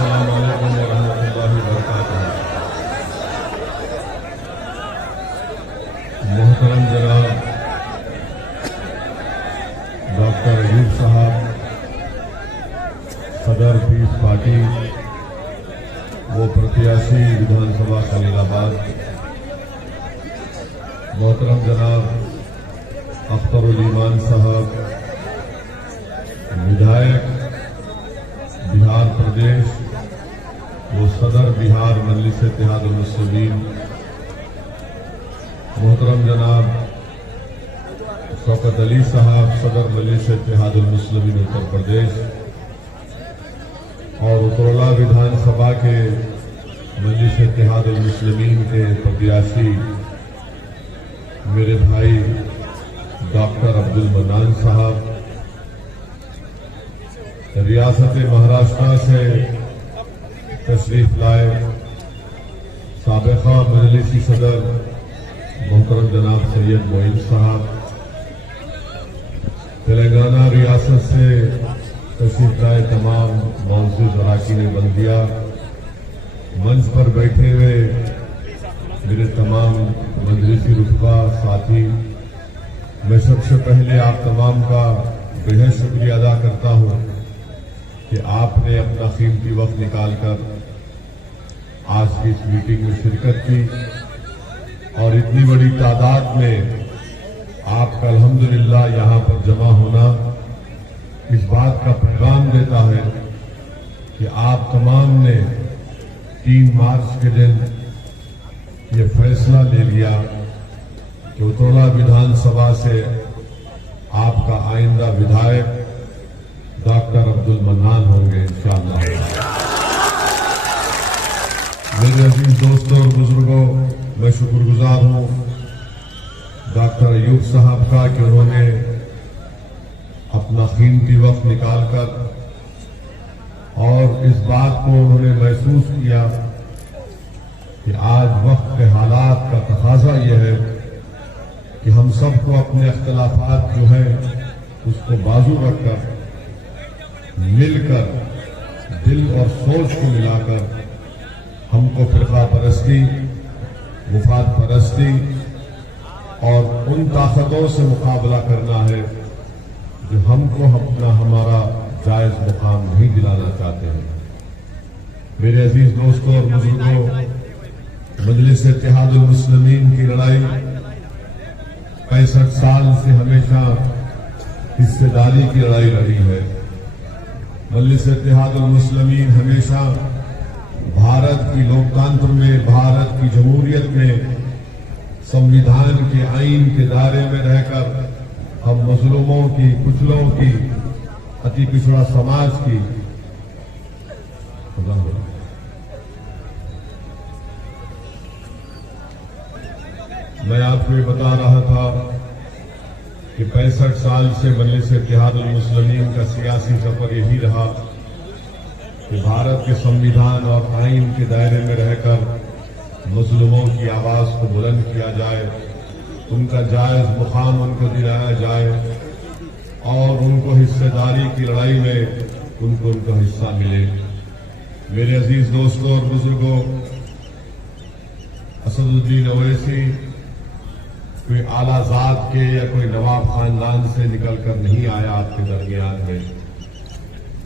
अस्सलामु अलैकुम वरहमतुल्लाहि वबरकातुहू। मोहतरम जनाब डॉक्टर अयूब साहब, सदर पीस पार्टी वो प्रत्याशी विधानसभा खलीलाबाद, मोहतरम जनाब अख्तरुल ईमान साहब, विधायक बिहार प्रदेश वो सदर बिहार मजलिस इत्तेहादुल मुस्लिमीन, मोहतरम जनाब शौकत अली साहब, सदर मजलिस इत्तेहादुल मुस्लिमीन उत्तर प्रदेश, और उत्तरला विधानसभा के मजलिस इत्तेहादुल मुस्लिमीन के प्रत्याशी मेरे भाई डॉक्टर अब्दुल मन्नान साहब, रियासत महाराष्ट्र से तशरीफ लाए साबिका मजलिसी सदर मोहतरम जनाब सैयद मोइन साहब, तेलंगाना रियासत से तशरीफ लाए तमाम मौजूद अराकीन बल्दिया, मंच पर बैठे हुए मेरे तमाम मजलिसी रुतबा साथी, मैं सबसे पहले आप तमाम का बेहद शुक्रिया अदा करता हूं कि आपने अपना कीमती वक्त निकालकर आज की इस मीटिंग में शिरकत की और इतनी बड़ी तादाद में आपका अल्हम्दुलिल्लाह यहां पर जमा होना इस बात का पैगाम देता है कि आप तमाम ने 3 मार्च के दिन ये फैसला ले लिया कि उत्तरला विधानसभा से आपका आइंदा विधायक डॉक्टर अब्दुल मन्नान होंगे इंशाअल्लाह। मेरे अजीज दोस्तों और बुजुर्गों, मैं शुक्रगुजार हूं डॉक्टर अयूब साहब का कि उन्होंने अपना कीमती वक्त निकालकर और इस बात को उन्होंने महसूस किया कि आज वक्त के हालात का तकाजा यह है कि हम सबको अपने अख्तिलाफात जो है उसको बाजू रखकर मिलकर दिल और सोच को मिलाकर हमको फिरका परस्ती, मुफाद परस्ती और उन ताकतों से मुकाबला करना है जो हमको अपना हमारा जायज मुकाम नहीं दिलाना चाहते हैं। मेरे अजीज दोस्तों और बुजुर्गों, मजलिस इत्तेहादुल मुस्लिमीन की लड़ाई 65 साल से हमेशा हिस्सेदारी की लड़ाई लड़ी है। मजलिस इत्तेहादुल मुस्लिमीन हमेशा भारत की लोकतंत्र में, भारत की जमहूरियत में संविधान के आईन के दायरे में रहकर हम मजलूमों की, कुचलों की, अति पिछड़ा समाज की मैं आपको ये बता रहा था कि 65 साल से मजलिस इत्तेहादुल मुस्लिमीन का सियासी सफर यही रहा कि भारत के संविधान और आईन के दायरे में रहकर मजलूमों की आवाज को बुलंद किया जाए, उनका जायज मुकाम उनको दिलाया जाए और उनको हिस्सेदारी की लड़ाई में उनको उनका हिस्सा मिले। मेरे अजीज दोस्तों और बुजुर्गों, असदुद्दीन ओवैसी कोई आला जात के या कोई नवाब खानदान से निकलकर नहीं आया आपके दरमियान में।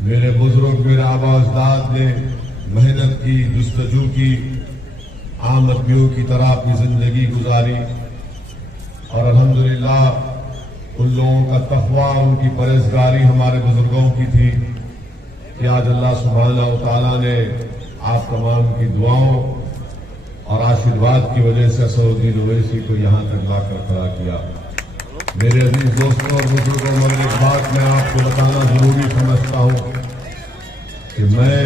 मेरे बुजुर्ग, मेरे आबा अजदाद ने मेहनत की, जुस्तजू की, आम आदमियों की तरह अपनी जिंदगी गुजारी और अल्हम्दुलिल्लाह उन लोगों का तक़वा, उनकी परहेज़गारी हमारे बुजुर्गों की थी कि आज अल्लाह सुब्हानहू व तआला ने आप तमाम की दुआओं और आशीर्वाद की वजह से असदुद्दीन ओवैसी को यहां तक लाकर खड़ा किया। मेरे अजीज दोस्तों और बुजुर्गों, मगर एक बात मैं आपको बताना जरूरी समझता हूं कि मैं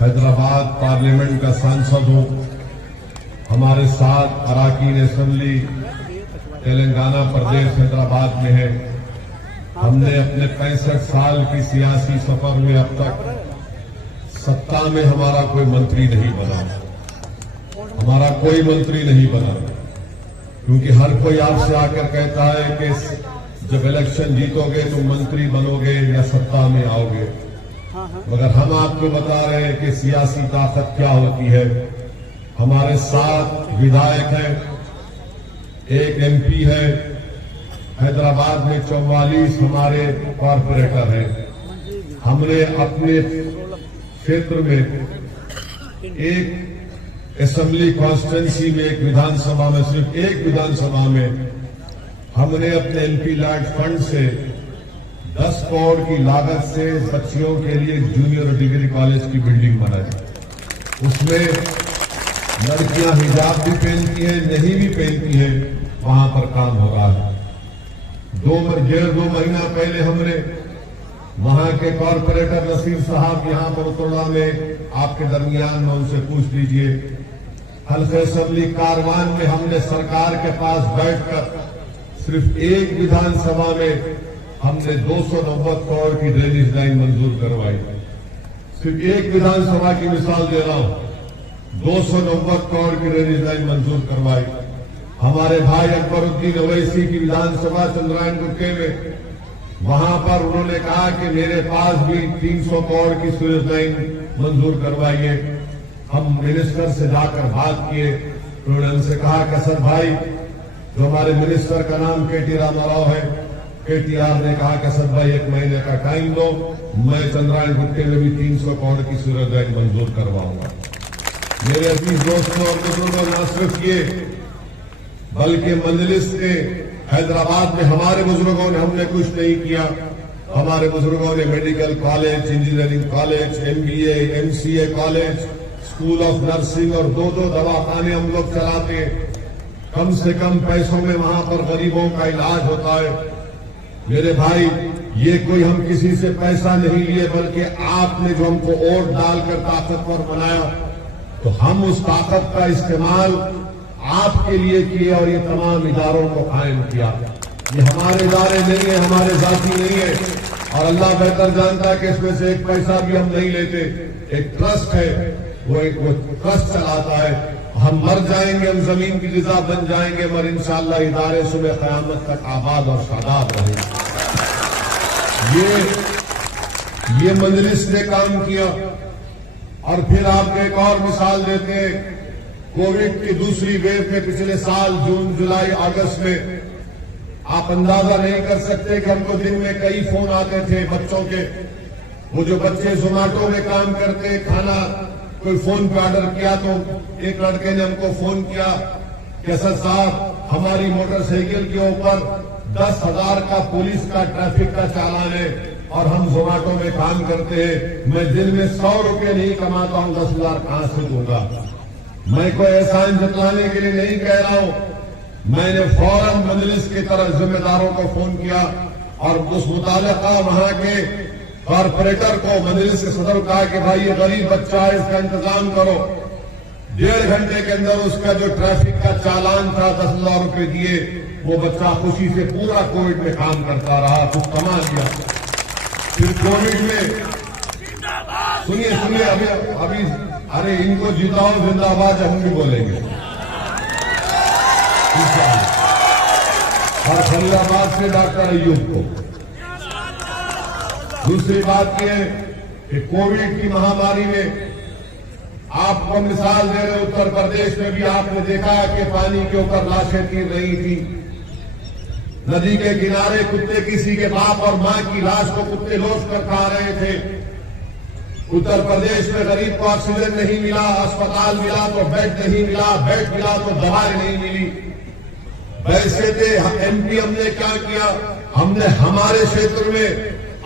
हैदराबाद पार्लियामेंट का सांसद हूं। हमारे 7 अराकीन असेंबली तेलंगाना प्रदेश हैदराबाद में है। हमने अपने 65 साल की सियासी सफर में अब तक सत्ता में हमारा कोई मंत्री नहीं बना, हमारा कोई मंत्री नहीं बना, क्योंकि हर कोई आपसे आकर कहता है कि जब इलेक्शन जीतोगे तो मंत्री बनोगे या सत्ता में आओगे। मगर हम आपको बता रहे हैं कि सियासी ताकत क्या होती है। हमारे 7 विधायक हैं, 1 MP है, हैदराबाद में 44 हमारे कॉरपोरेटर हैं। हमने अपने क्षेत्र में एक असेंबली कॉन्स्टिट्यूंसी में, एक विधानसभा में, सिर्फ एक विधानसभा में हमने अपने MP लैंड फंड से 10 करोड़ की लागत से बच्चियों के लिए जूनियर डिग्री कॉलेज की बिल्डिंग बनाई। उसमें लड़कियां हिजाब भी पहनती हैं, नहीं भी पहनती हैं, वहां पर काम हो रहा है। 1.5 महीना पहले हमने वहां के कॉरपोरेटर नसीर साहब यहां पर उतरना में आपके दरमियान में उनसे पूछ लीजिए। हल्के असेंबली कारवान में हमने सरकार के पास बैठकर सिर्फ एक विधानसभा में हमने 290 करोड़ की ड्रेनेज लाइन मंजूर करवाई। सिर्फ एक विधानसभा की मिसाल दे रहा हूं, 290 करोड़ की ड्रेनेज लाइन मंजूर करवाई। हमारे भाई अकबरुद्दीन ओवैसी की विधानसभा चंद्रायन गुट्टे में, वहां पर उन्होंने कहा कि मेरे पास भी 300 करोड़ की सीवेज लाइन मंजूर करवाइए। हम मिनिस्टर से जाकर बात किए, उन्होंने उनसे कहा कि असद भाई, जो हमारे मिनिस्टर का नाम KT रामाराव है, KTR ने कहा कि असद भाई 1 महीने का टाइम दो, मैं चंद्रायन गुट्टे में भी 300 करोड़ की सीवेज लाइन मंजूर करवाऊंगा। मेरे अजीज दोस्तों और बुजुर्गों, न सिर्फ ये बल्कि मजलिस ने हैदराबाद में हमारे बुजुर्गों ने, हमने कुछ नहीं किया, हमारे बुजुर्गों ने medical college, engineering college, MBA, MCA college, school of nursing और 2 दवाखाने हम लोग चलाते हैं। कम से कम पैसों में वहां पर गरीबों का इलाज होता है। मेरे भाई, ये कोई हम किसी से पैसा नहीं लिए, बल्कि आपने जो हमको वोट डालकर ताकतवर बनाया, तो हम उस ताकत का इस्तेमाल आपके लिए किए और ये तमाम इदारों को कायम किया। ये हमारे इदारे नहीं है, हमारे जाति नहीं है, और अल्लाह बेहतर जानता है कि इसमें से एक पैसा भी हम नहीं लेते। एक ट्रस्ट है, वो ट्रस्ट चलाता है। हम मर जाएंगे, हम जमीन की ग़िज़ा बन जाएंगे, मगर इंशाअल्लाह इदारे सुबह क़यामत तक आबाद और शादाब रहेंगे। ये मजलिस ने काम किया। और फिर आपको एक और मिसाल देते हैं, कोविड की दूसरी वेव में पिछले साल जून, जुलाई, अगस्त में आप अंदाजा नहीं कर सकते कि हमको दिन में कई फोन आते थे बच्चों के। वो जो बच्चे जोमेटो में काम करते, खाना कोई फोन पे ऑर्डर किया, तो एक लड़के ने हमको फोन किया कि सर साहब, हमारी मोटरसाइकिल के ऊपर 10,000 का पुलिस का ट्रैफिक का चालान है और हम जोमेटो में काम करते हैं। मैं दिन में 100 रुपये नहीं कमाता हूं, 10,000 कहां से दूंगा। मैं कोई एहसान जताने के लिए नहीं कह रहा हूं। मैंने फौरन मजलिस की तरफ जिम्मेदारों को फोन किया और उस मुतालिका वहां के कॉरपोरेटर को, मजलिस के सदर को कहा कि भाई ये गरीब बच्चा है, इसका इंतजाम करो। 1.5 घंटे के अंदर उसका जो ट्रैफिक का चालान था 10,000 रुपये दिए। वो बच्चा खुशी से पूरा कोविड में काम करता रहा, कुछ कमा दिया। फिर कोविड में सुनिए अभी अरे इनको जिताओ जिंदाबाद हम भी बोलेंगे। और फरीदाबाद से डॉक्टर अय्यूब को। दूसरी बात यह कि कोविड की महामारी में आपको मिसाल दे रहे, उत्तर प्रदेश में भी आपने देखा कि पानी के ऊपर लाशें गिर रही थी। नदी के किनारे कुत्ते किसी के बाप और मां की लाश को कुत्ते लोट कर खा रहे थे। उत्तर प्रदेश में गरीब को ऑक्सीजन नहीं मिला, अस्पताल मिला तो बेड नहीं मिला, बेड मिला तो दवाएं नहीं मिली। वैसे थे MP हमने क्या किया, हमने हमारे क्षेत्र में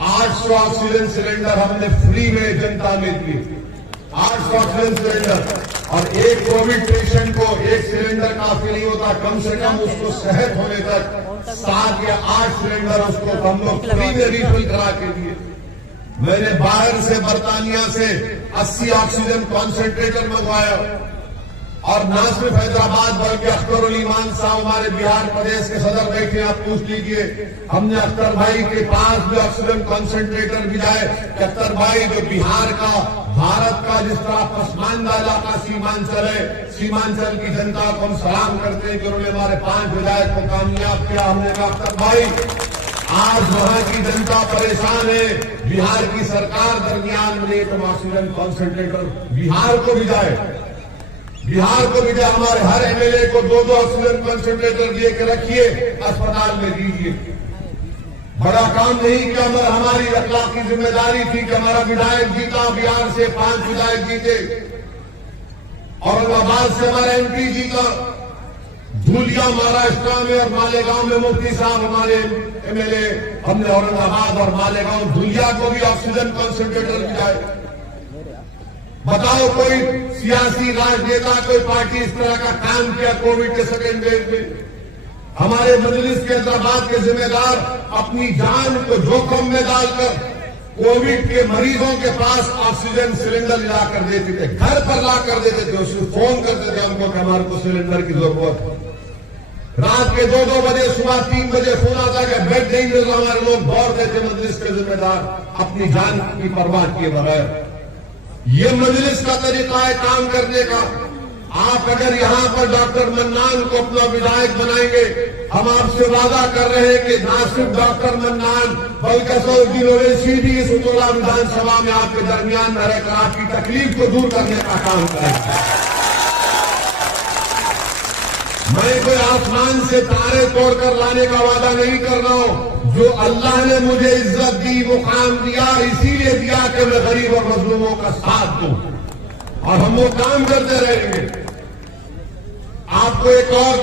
800 ऑक्सीजन सिलेंडर हमने फ्री में जनता में दिए। 800 ऑक्सीजन सिलेंडर, और एक कोविड पेशेंट को एक सिलेंडर काफी नहीं होता, कम से कम उसको सेहत होने तक 7 या 8 सिलेंडर उसको हम लोग फ्री में रिफिल करा के दिए। मैंने बाहर से, बर्तानिया से 80 ऑक्सीजन कॉन्सेंट्रेटर मंगवाया। और न सिर्फ हैदराबाद बल्कि अख्तर ईमान साहब हमारे बिहार प्रदेश के सदर बैठे, आप पूछ लीजिए, हमने अख्तर भाई के पास भी ऑक्सीजन कॉन्सेंट्रेटर भिजाए। अख्तर भाई जो बिहार का, भारत का जिस तरह पसमानदा इलाका सीमांचल है, सीमांचल की जनता को हम सलाम करते हैं कि उन्होंने हमारे 5 विधायक को कामयाब किया। हमने कहा अख्तर भाई आज वहां की जनता परेशान है। बिहार की सरकार दरमियान में एक ऑक्सीजन कॉन्सेंट्रेटर बिहार को भी जाए, हमारे हर एमएलए को 2-2 ऑक्सीजन कॉन्सेंट्रेटर दे के रखिए, अस्पताल में दीजिए। बड़ा काम नहीं किया, मगर हमारी अखलाकी जिम्मेदारी थी कि हमारा विधायक जीता, बिहार से 5 विधायक जीते, औरंगाबाद से हमारा एमपी जीता, धूलिया महाराष्ट्र में और मालेगांव में मुफ्ती साहब हमारे एमएलए, हमने औरंगाबाद और मालेगांव धूलिया को भी ऑक्सीजन कॉन्सेंट्रेटर दिलाए। बताओ कोई सियासी राजनेता, कोई पार्टी इस तरह का काम किया कोविड के सेकेंड वेव में? हमारे मजलिस के हैदराबाद के जिम्मेदार अपनी जान को जोखिम में डालकर कोविड के मरीजों के पास ऑक्सीजन सिलेंडर लाकर देते थे, घर पर लाकर देते थे, उसको फोन करते थे हमको कि हमारे को सिलेंडर की जरूरत है। रात के 2-2 बजे, सुबह 3 बजे फोन आता कि बेड नहीं मिल रहा, हमारे लोग दौड़ते थे मजलिस के जिम्मेदार अपनी जान की परवाह किए बगैर। ये मजलिस का तरीका है काम करने का। आप अगर यहां पर डॉक्टर मन्नान को अपना विधायक बनाएंगे, हम आपसे वादा कर रहे हैं कि ना सिर्फ डॉक्टर मन्नान बल्कि असदुद्दीन ओवैसी भी इस उतौला विधानसभा में आपके दरमियान में रहकर आपकी तकलीफ को दूर करने का काम करेंगे। मैं कोई आसमान से तारे तोड़कर लाने का वादा नहीं कर रहा हूं। जो अल्लाह ने मुझे इज्जत दी, मुकाम दिया, इसीलिए दिया कि मैं गरीब और मजलूमों का साथ दूं, और हम वो काम करते रहेंगे। आपको एक और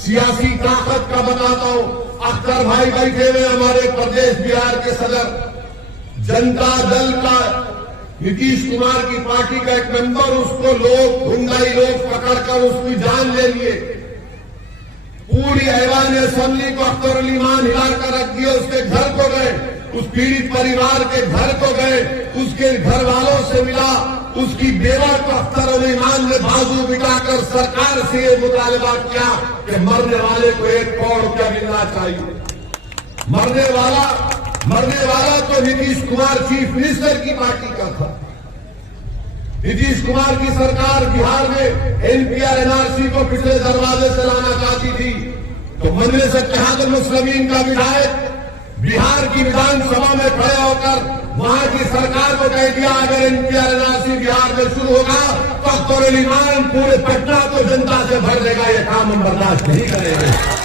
सियासी ताकत का बताता हूं। अख्तर भाई बैठे हुए हमारे प्रदेश बिहार के सदर, जनता दल का नीतीश कुमार की पार्टी का एक मेंबर, उसको लोग गुंडाई लोग पकड़कर उसकी जान ले लिए। पूरी ऐवान असेंबली को अख्तर अली मान हिलाकर रख दिया, उसके घर को गए, उस पीड़ित परिवार के घर को गए, उसके घर वालों से मिला, उसकी बेवा को अख्तर अली मान ने बाजू बिठाकर सरकार से ये मुतालबा किया कि मरने वाले को 1 करोड़ रुपया मिलना चाहिए। मरने वाला तो नीतीश कुमार चीफ मिनिस्टर की पार्टी का था। नीतीश कुमार की सरकार बिहार में एनपीआर एनआरसी को पिछले दरवाजे से लाना चाहती थी, तो मजलिस इत्तेहादुल मुस्लिमीन का विधायक बिहार की विधानसभा में खड़े होकर वहां की सरकार को कह दिया अगर एनपीआर एनआरसी बिहार में शुरू होगा तो अख्तर अली मान पूरे पटना को जनता से भर देगा, ये काम हम बर्दाश्त नहीं करेंगे।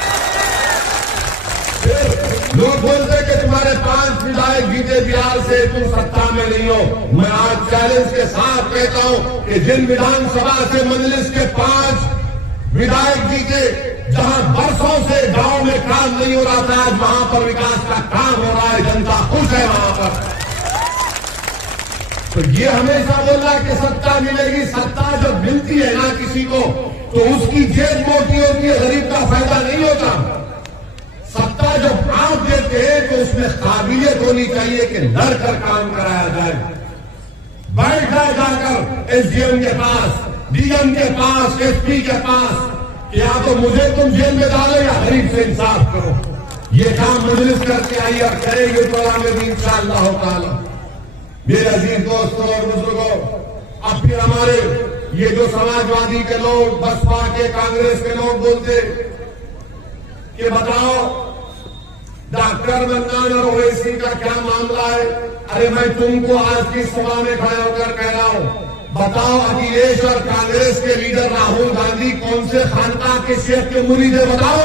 लोग बोलते कि तुम्हारे 5 विधायक जीते बिहार से, तुम सत्ता में नहीं हो। मैं आज चैलेंज के साथ कहता हूं कि जिन विधानसभा से मजलिस के 5 विधायक जीते, जहां वर्षों से गांव में काम नहीं हो रहा था, आज वहां पर विकास का काम हो रहा है, जनता खुश है वहां पर। तो ये हमेशा बोलना कि सत्ता मिलेगी, सत्ता जब मिलती है ना किसी को तो उसकी जेब मोटी होती है, गरीब का फायदा नहीं होता। सत्ता जब आप देते हैं तो उसमें काबिलियत होनी चाहिए कि लड़कर काम कराया जाए। बैठ जाए जाकर एसडीएम के पास, डीएम के पास, एसपी के पास, या तो मुझे तुम जेल में डालो या गरीब से इंसाफ करो। ये काम मजलिस करके आई और करेंगे तो में भी इंशाअल्लाह ताला। मेरे अजीज दोस्तों और बुजुर्गों, अब फिर हमारे ये जो समाजवादी के लोग, बसपा के, कांग्रेस के लोग बोलते कि बताओ डॉक्टर मन्नान और ओवैसी का क्या मामला है। अरे मैं तुमको आज की सभा में खड़े होकर कह रहा हूं, बताओ अखिलेश और कांग्रेस के लीडर राहुल गांधी कौन से खानका के शेख के मुरीद है? बताओ।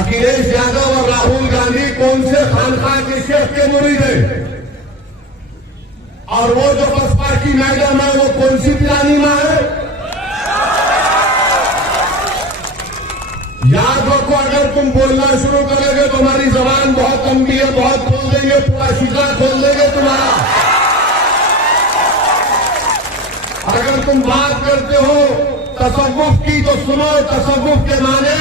अखिलेश यादव और राहुल गांधी कौन से खानका के शेख के मुरीद है? और वो जो बसपा की मैडम है वो कौन सी पिलानी मां है? याद रखो, अगर तुम बोलना शुरू करोगे तो हमारी जबान बहुत लंबी है, बहुत खोल देंगे, पूरा शीशा खोल देंगे तुम्हारा। अगर तुम बात करते हो तसव्वुफ की तो सुनो, तसव्वुफ के माने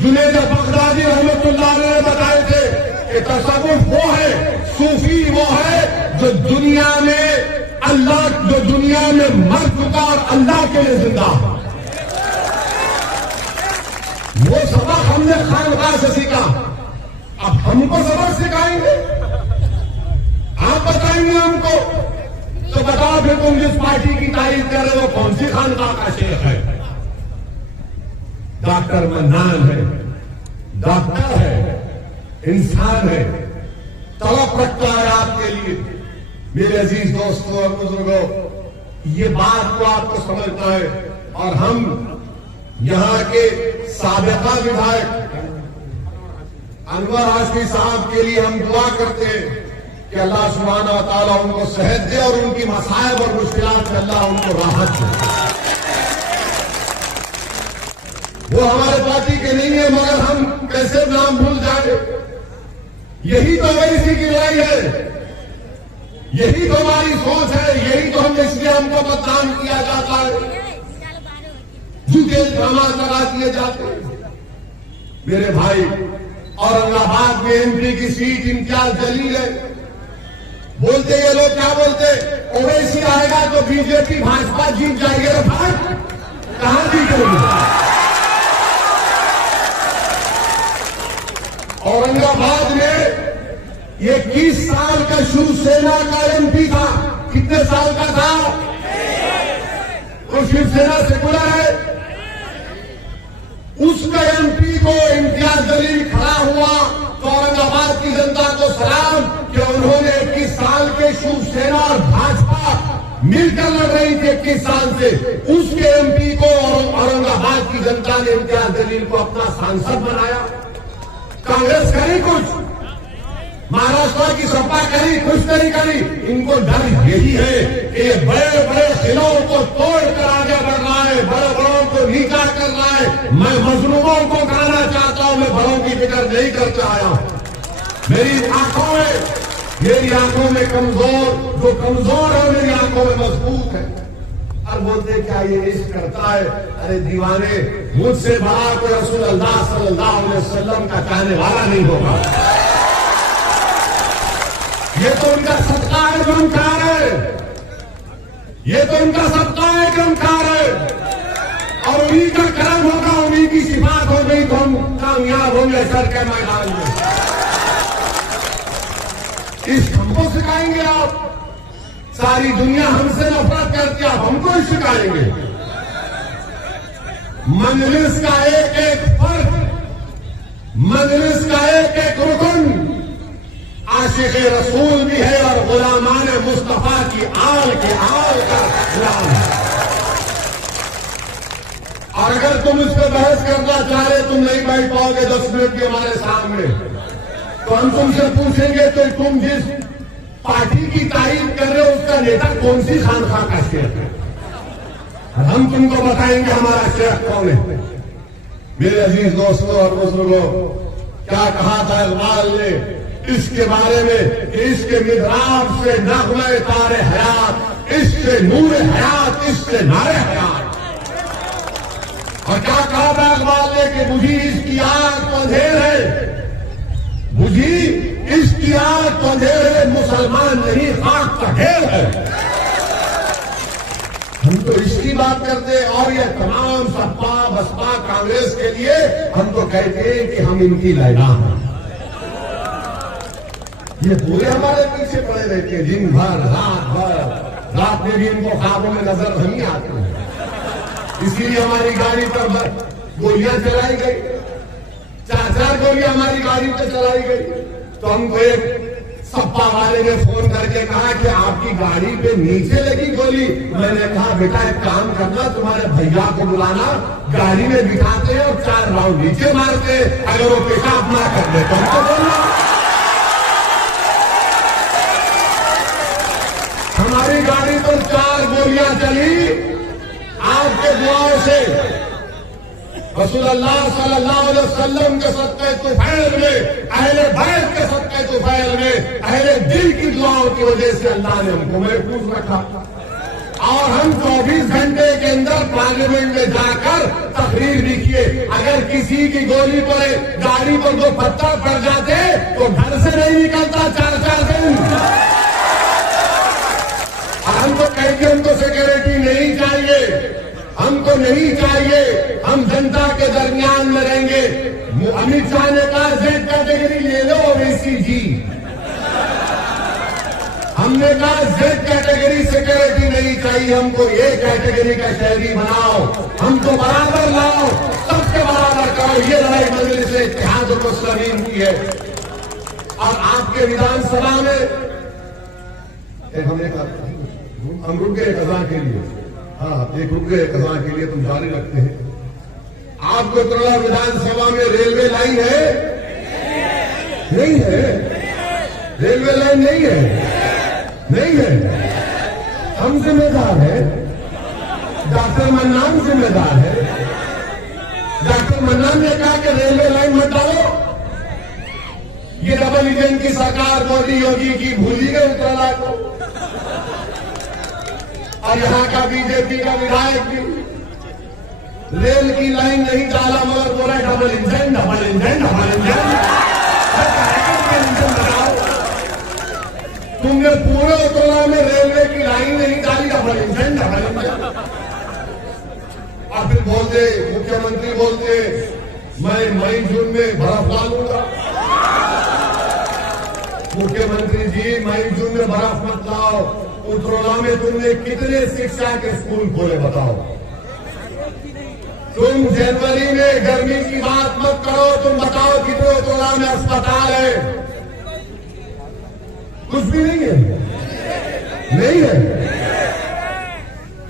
जुनैद बगदादी रहमतुल्लाह ने बताए थे कि तसव्वुफ वो है, सूफी वो है जो दुनिया में मर चुका और अल्लाह के लिए जिंदा। वो सबक हमने खानकाह से सीखा, अब हमको सबक सिखाएंगे, आप बताएंगे हमको। तो बताओ फिर तुम जिस पार्टी की तारीफ कर रहे हो कौन सी खानकाह का शेख है? डॉक्टर मन्नान है, डॉक्टर है, इंसान है, तड़प रखता है आपके लिए। मेरे अजीज दोस्तों और बुजुर्गों, ये बात को आपको समझना है। और हम यहां के साबिका विधायक अनवर हाशमी साहब के लिए हम दुआ करते हैं कि अल्लाह सुब्हानहू व तआला उनको सेहत दे और उनकी मसाइब और मुश्किलात में अल्लाह उनको राहत दे। वो हमारे पार्टी के नहीं है, मगर हम कैसे नाम भूल जाए। यही तो वैसी की लड़ाई है, यही तो हमारी सोच है, यही तो हम इसलिए हमको बदनाम किया जाता है, झूठे ड्रामा लगा दिए जाते हैं। मेरे भाई, औरंगाबाद में एमपी की सीट इम्तियाज जलील है। बोलते ये लोग क्या बोलते, ओवैसी आएगा तो बीजेपी भाजपा जीत जाएगी। अरे भाई, कहां जीतेगी? औरंगाबाद में 21 साल का शिवसेना का एमपी था। कितने साल का था? वो शिवसेना सेकुलर है। उसका एमपी को इम्तियाज जलील खड़ा हुआ तो औरंगाबाद की जनता को सलाम कि उन्होंने 21 साल के शिवसेना और भाजपा मिलकर लड़ रही थी 21 साल से। उसके एमपी को औरंगाबाद की जनता ने इम्तियाज जलील को अपना सांसद बनाया। कांग्रेस करी कुछ, महाराष्ट्र की सपा करी, कुछ नहीं करी। इनको डर यही है कि ये बड़े बड़े किलों को तोड़कर आगे बढ़ रहा है, बड़े बड़ों को नीचा कर रहा है। मैं मजलूमों को गाना चाहता हूं, मैं बड़ों की फिक्र नहीं करके आया। मेरी आंखों में कमजोर, जो कमजोर है मेरी आंखों में मजबूत है। और बोलते क्या ये इश्क करता है? अरे दीवाने, मुझसे बड़ा कोई रसूल अल्लाह सल्लल्लाहु अलैहि वसल्लम का चाहने वाला नहीं होगा। ये तो उनका सदका है जो हम खा रहे हैं, ये तो उनका सदका है जो हम खा रहे हैं। और उन्हीं का कर्म होगा, उन्हीं की सिफात हो गई तो हम कामयाब होंगे सर के मैदान में। इस हमको सिखाएंगे आप? सारी दुनिया हमसे नफरत करती है, आप हमको सिखाएंगे? मजलिस का एक एक फर्क, मजलिस का एक एक रुकन आशिक रसूल भी है और गुलामान मुस्तफा की आल के आल का गुलाम है। और अगर तुम इस पर बहस करना चाह रहे, तुम नहीं बैठ पाओगे 10 मिनट के हमारे सामने, तो हम तुमसे पूछेंगे तो तुम जिस पार्टी की तारीफ कर रहे हो उसका नेता कौन सी खानखा का शेख है? हम तुमको बताएंगे हमारा शेख कौन है। मेरे अजीज दोस्तों और बुजुर्गों, क्या कहा था इकबाल ने इसके बारे में कि इसके मिहराब से नग़्मे तारे हयात, इससे नूर हयात, इससे नारे हयात। और क्या कहा था इकबाल ने कि बुझी इसकी आग तो अंधेर है, बुझी इसकी आग तो अंधेर है, मुसलमान नहीं खाक का ढेर है। हम तो इसकी बात करते और ये तमाम सपा बसपा कांग्रेस के लिए हम तो कहते हैं कि हम इनकी लैला हैं। ये पूरे हमारे पीछे पड़े रहते हैं दिन भर रात भर। रात में भी इनको ख्वाबों में नजर नहीं आती है, इसीलिए हमारी गाड़ी पर गोलियां चलाई गई, 4-4 गोलियां हमारी गाड़ी पर चलाई गई। तो हमको एक सपा वाले ने फोन करके कहा कि आपकी गाड़ी पे नीचे लगी गोली। मैंने कहा बेटा एक काम करना, तुम्हारे भैया को बुलाना, गाड़ी में बिठाते हैं और 4 राउंड नीचे मारते हैं, अगर वो पेशाब ना कर दे तो हमको बोलना। हमारी गाड़ी पर 4 गोलियां चली आपके दुआओं से। रसूलुल्लाह सल्लल्लाहु अलैहि वसल्लम के सदक़े तुफैल में, अहले बैत के सदक़े तुफैल में, अहले दिल की दुआओं की वजह से अल्लाह ने हमको महफूज रखा। और हम 24 घंटे के अंदर पार्लियामेंट में जाकर तकरीर भी किए। अगर किसी की गोली पड़े, गाड़ी पर 2 पत्थर पड़ जाते तो घर से नहीं निकलता 4-4 दिन। हमको कहेंगे हमको सिक्योरिटी नहीं चाहिए, हमको नहीं चाहिए, हम जनता के दरमियान में रहेंगे। अमित शाह ने कहा Z कैटेगरी ले लो ओवैसी जी। हमने कहा Z कैटेगरी सिक्योरिटी नहीं चाहिए, हमको A कैटेगरी का शहरी बनाओ, हमको बराबर लाओ, सबके और ये लड़ाई मजलिस इत्तेहाद और मुस्लिमीन की है। और आपके विधानसभा में हमने कहा हम रुक गए कज़ा के लिए, हाँ एक रुक गए कज़ा के लिए, तुम जारी रखते हैं। आपको तुरला विधानसभा में रेलवे लाइन है? नहीं है, रेलवे लाइन नहीं है, नहीं है। हम जिम्मेदार है, डॉक्टर मन्नान जिम्मेदार है। डॉक्टर मन्नान ने कहा कि रेलवे लाइन मत डालो। ये डबल इंजन की सरकार मोदी योगी की भूली गई उत्तराला को, और यहां का बीजेपी का विधायक भी रेल की लाइन नहीं डाला, मगर बोला double engine double engine double engine. Engine बनाओ, तुमने पूरे उत्तराला में रेलवे की लाइन नहीं डाली, डबल इंजन डबल इंजन। और फिर बोलते मुख्यमंत्री बोलते मैं मई जून में बर्फ डालूंगा। मुख्यमंत्री जी मई जून में बर्फ मत लाओ, उत्तराला में तुमने कितने शिक्षा के स्कूल खोले बताओ। तुम जनवरी में गर्मी की बात मत करो, तुम बताओ कितने उत्तराला में अस्पताल है? कुछ भी नहीं है, नहीं है।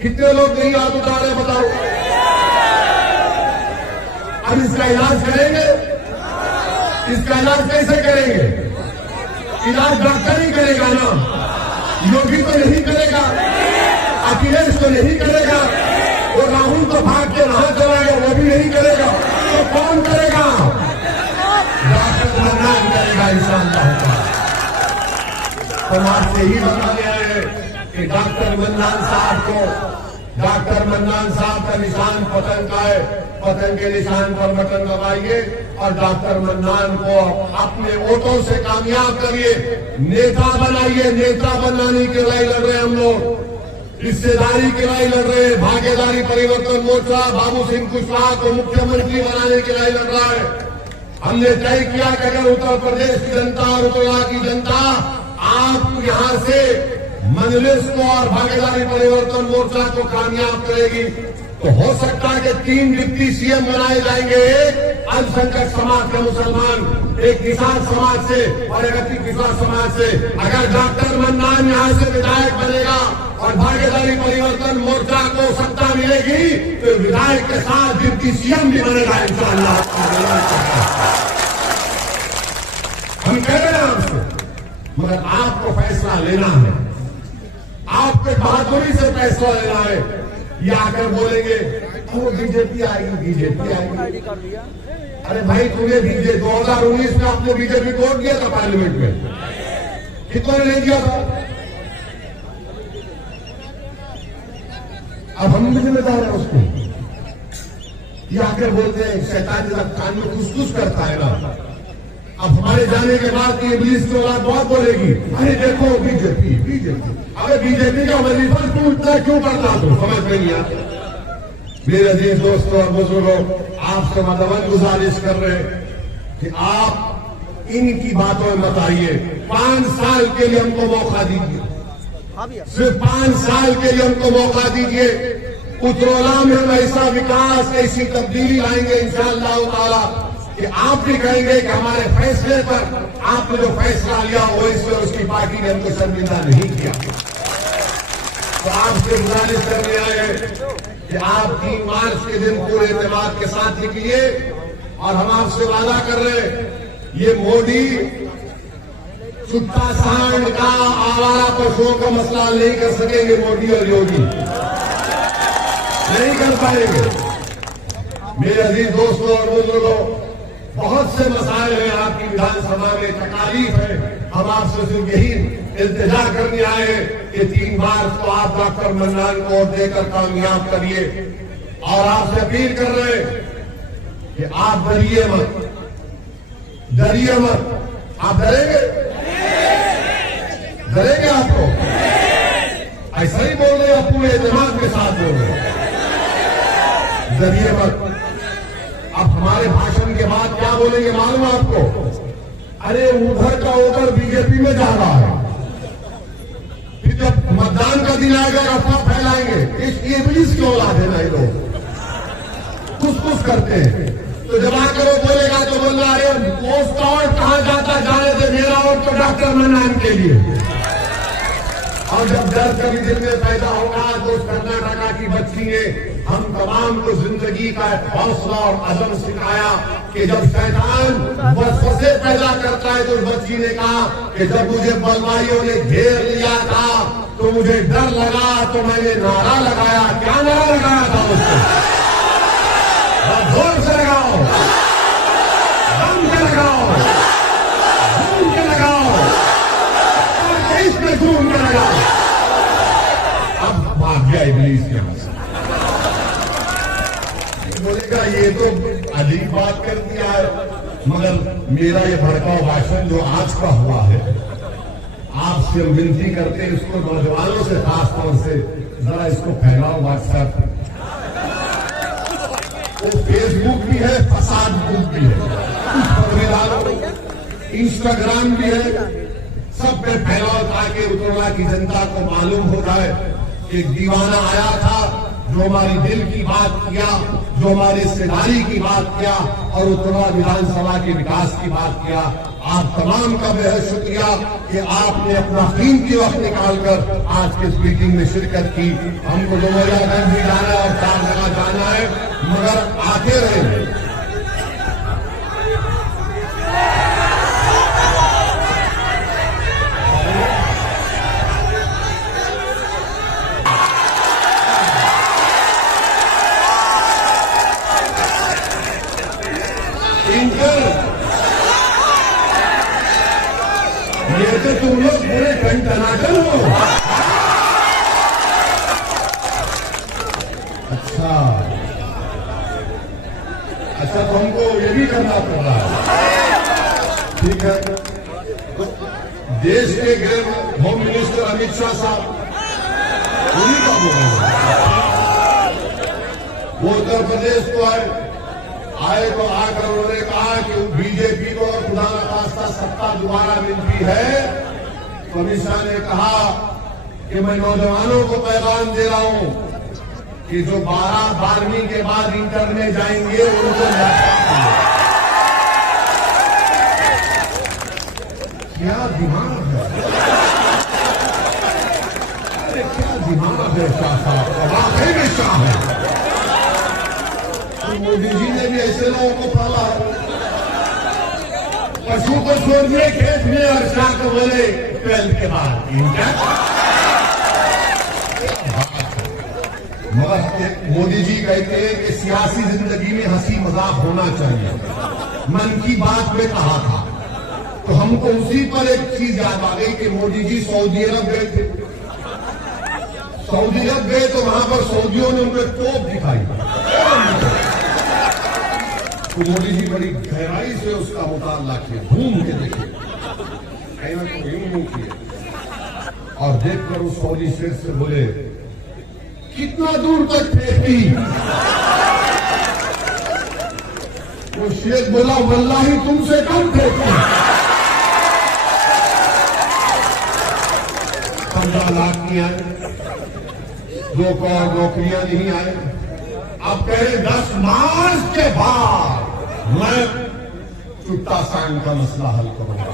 कितने लोग नहीं हाथ उठा रहे बताओ। अब इसका इलाज करेंगे, इसका इलाज कैसे करेंगे? इलाज डॉक्टर ही करेगा ना, योगी तो नहीं करेगा, अखिलेश तो नहीं करेगा, और राहुल तो भाग के वहां चला गया, वो भी नहीं करेगा। तो कौन करेगा? डॉक्टर मन्नान करेगा इंशाअल्लाह। तो आपसे ही बता गया है कि डॉक्टर मन्नान साहब को, डॉक्टर मन्नान साहब का निशान पतंग का है, पतंग के निशान पर बटन दबाइए और डॉक्टर मन्नान को अपने वोटों से कामयाब करिए, नेता बनाइए। नेता बनाने की लड़ाई लड़ रहे हैं हम लोग, हिस्सेदारी की लड़ाई लड़ रहे हैं। भागीदारी परिवर्तन मोर्चा बाबू सिंह कुशवाहा को मुख्यमंत्री बनाने की लड़ाई लड़ रहा है। हमने तय किया कि अगर उत्तर प्रदेश की जनता और उत्तराला की जनता आप यहां से मजलिस को और भागीदारी परिवर्तन मोर्चा को कामयाब करेगी, तो हो सकता है कि 3 डिप्टी सीएम बनाए जाएंगे। एक अल्पसंख्यक समाज के मुसलमान, एक किसान समाज से और एक किसान समाज से। अगर डॉक्टर मन्नान यहां से विधायक बनेगा और भागीदारी परिवर्तन मोर्चा को सत्ता मिलेगी, तो विधायक के साथ डिप्टी सीएम भी बनेगा इंशाअल्लाह। हम कह रहे हैं आपसे, मगर आपको फैसला लेना है, आपको बहादुरी से फैसला लेना है। ये आकर बोलेंगे वो बीजेपी आएगी, बीजेपी आएगी। अरे भाई तुम्हें बीजेपी 2019 में आपने बीजेपी को वोट दिया था पार्लियामेंट में, कितनों ने नहीं दिया था? अब हम भी जिम्मेदार है उसको। ये आकर बोलते हैं शैतान जब कान में कुछ करता है ना, अब हमारे जाने के बाद ये इब्लीस की औलाद बहुत बोलेगी, अरे देखो बीजेपी बीजेपी। अरे बीजेपी का वजीफा तू इतना क्यों करता, तू समझ में नहीं आता। मेरे अजीज दोस्तों और बुजुर्गों, आपसे मदद गुजारिश कर रहे कि आप इनकी बातों में मत आइए। 5 साल के लिए हमको मौका दीजिए, सिर्फ 5 साल के लिए हमको मौका दीजिए। उत्तराला में हम ऐसा विकास, ऐसी तब्दीली लाएंगे इंशाअल्लाह ताला कि आप भी कहेंगे कि हमारे फैसले पर आपने जो फैसला लिया वो इसमें उसकी पार्टी ने हमको शर्मिंदा नहीं किया। तो आपसे गुजारिश करने आए कि आप 3 मार्च के दिन पूरे एतमाद के साथ निकलिए। और हम आपसे वादा कर रहे हैं, ये मोदी सुट्टा सांड का, आवारा पशुओं का मसला नहीं कर सकेंगे। मोदी और योगी नहीं कर पाएंगे। मेरे अजीज दोस्तों और बुजुर्गों, बहुत से मसाइल हैं आपकी विधानसभा में, तकालीफ है। हम आपसे सिर्फ यही इल्तिजा करने आए कि 3 मार्च को आप डॉक्टर मन्नान को वोट देकर कामयाब करिए। और आपसे अपील कर रहे हैं कि आप डरिए मत, डरिए मत। आप डरेंगे? डरेंगे आपको? ऐसा ही बोल रहे हैं, पूरे एतमाद के साथ बोल रहे हैं, डरिए मत। अब हमारे भाषण के बाद क्या बोलेंगे मालूम आपको? अरे उधर का वोटर बीजेपी में जा रहा है। फिर जब मतदान का दिन आएगा अफवाह फैलाएंगे। इस इब्लीस की औलाद है ना ये लोग, कुछ करते हैं। तो जब आकर वो बोलेगा तो बोलना, अरे पोस्ट और कहां जाता, जाने से मेरा और तो डॉक्टर मन्नान के लिए। और जब दर्द कभी दिल में पैदा होगा तो उस कर्नाटका की बच्ची ने हम तमाम को जिंदगी का एक हौसला और अज़म सिखाया कि जब शैतान वसवसे पैदा करता है तो उस बच्ची ने कहा कि जब मुझे बलवाइयों ने घेर लिया था तो मुझे डर लगा तो मैंने नारा लगाया। क्या नारा लगाया था उसको? जोर से लगाओ, दम के लगाओ, घूम के लगाओ, और देश में घूम के लगाओ। अब भाग गया इब्लीस यहां से। बोलेगा ये तो अजीब बात कर दिया है, मगर मेरा ये भड़काऊ भाषण जो आज का हुआ है, आपसे विनती करते हैं इसको नौजवानों से खासतौर से जरा इसको फैलाओ। व्हाट्सएप, वो फेसबुक भी है, फसाद बुक भी है, उस पर भी डालो, इंस्टाग्राम भी है, सब पे फैलाओ ताकि उत्तरा की जनता को मालूम हो जाए कि एक दीवाना आया था जो हमारी दिल की बात किया, जो हमारी हिस्सेदारी की बात किया और उत्तरा विधानसभा के विकास की बात किया। आप तमाम का बेहद शुक्रिया कि आपने अपना कीमती वक्त निकालकर आज के मीटिंग में शिरकत की। हमको डुमरियागंज भी जाना है और 4 जगह जाना है, मगर आते रहे। ये तो तुम लोग पूरे टनाटन हो। अच्छा तुमको ये भी करना पड़ रहा है, ठीक है। देश के गृह होम मिनिस्टर अमित शाह साहब उन्हीं का बोल रहे हैं, वो उत्तर प्रदेश को आए तो आकर उन्होंने कहा कि बीजेपी को खुदा न खास्ता सत्ता दोबारा मिलती है तो अमित शाह ने कहा कि मैं नौजवानों को पैगाम दे रहा हूं कि जो 12वीं के बाद इंटर में जाएंगे उनको क्या दिमाग है, अरे क्या दिमाग है शाह साहब का, वाकई में शाह है। मोदी जी ने भी ऐसे लोगों को पाला है। पशु को छोड़ दिए खेत में और शाह को बोले 12 के बाद इंटर। मगर मोदी जी कहते हैं कि सियासी जिंदगी में हंसी मजाक होना चाहिए। मन की बात में कहा था तो हमको उसी पर एक चीज याद आ गई कि मोदी जी सऊदी अरब गए थे। सऊदी अरब गए तो वहां पर सऊदियों ने उनको तोप दिखाई तो मोदी जी बड़ी गहराई से उसका मुताला किया, घूम के देखे, कहना तो यूं किया और देखकर उस फौजी शेर से बोले कितना दूर तक फेंकी। वो शेर बोला वल्लाही तुमसे कम फेंकी। 15 लाख नहीं आए, 2 करोड़ नौकरियां नहीं आए। अब कहे 10 मार्च के बाद मैं चुट्टा सांग का मसला हल करूंगा।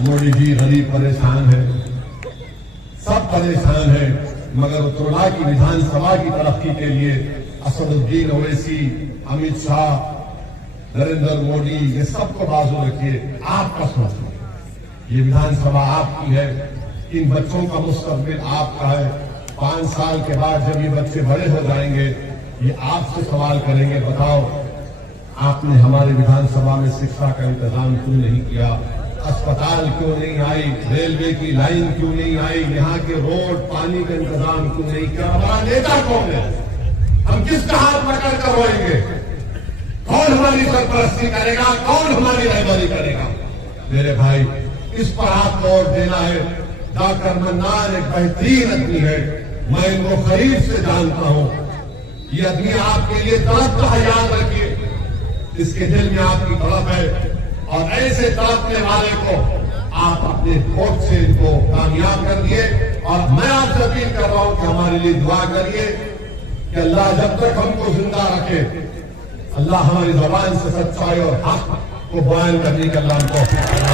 मोदी जी गरीब परेशान है, सब परेशान है, मगर उत्तरा की विधानसभा की तरक्की के लिए असदुद्दीन ओवैसी, अमित शाह, नरेंद्र मोदी, ये सबको बाजू रखिए। आपका सोचिए, ये विधानसभा आपकी है, इन बच्चों का मुस्तकबिल आपका है। 5 साल के बाद जब ये बच्चे बड़े हो जाएंगे ये आपसे सवाल करेंगे, बताओ आपने हमारे विधानसभा में शिक्षा का इंतजाम क्यों नहीं किया, अस्पताल क्यों नहीं आई, रेलवे की लाइन क्यों नहीं आई, यहाँ के रोड पानी का इंतजाम क्यों नहीं किया, हमारा नेता कौन है, हम किसका हाथ पकड़ कर रोएंगे, कौन हमारी सरपरस्ती करेगा, कौन हमारी रहबरी करेगा। मेरे भाई इस पर आपको और देना है। डॉक्टर मन्नान एक बेहतरीन आदमी है, मैं इनको करीब से जानता हूं। ये आदमी आपके लिए तड़पता है, याद रखिए, इसके दिल में आपकी तड़प है और ऐसे तड़पने वाले को आप अपने वोट से इनको कामयाब कर दिए। और मैं आपसे अपील कर रहा हूं कि हमारे लिए दुआ करिए कि अल्लाह जब तक हमको जिंदा रखे अल्लाह हमारी जबान से सच्चाई और हक को बयान करने का अल्लाह हमको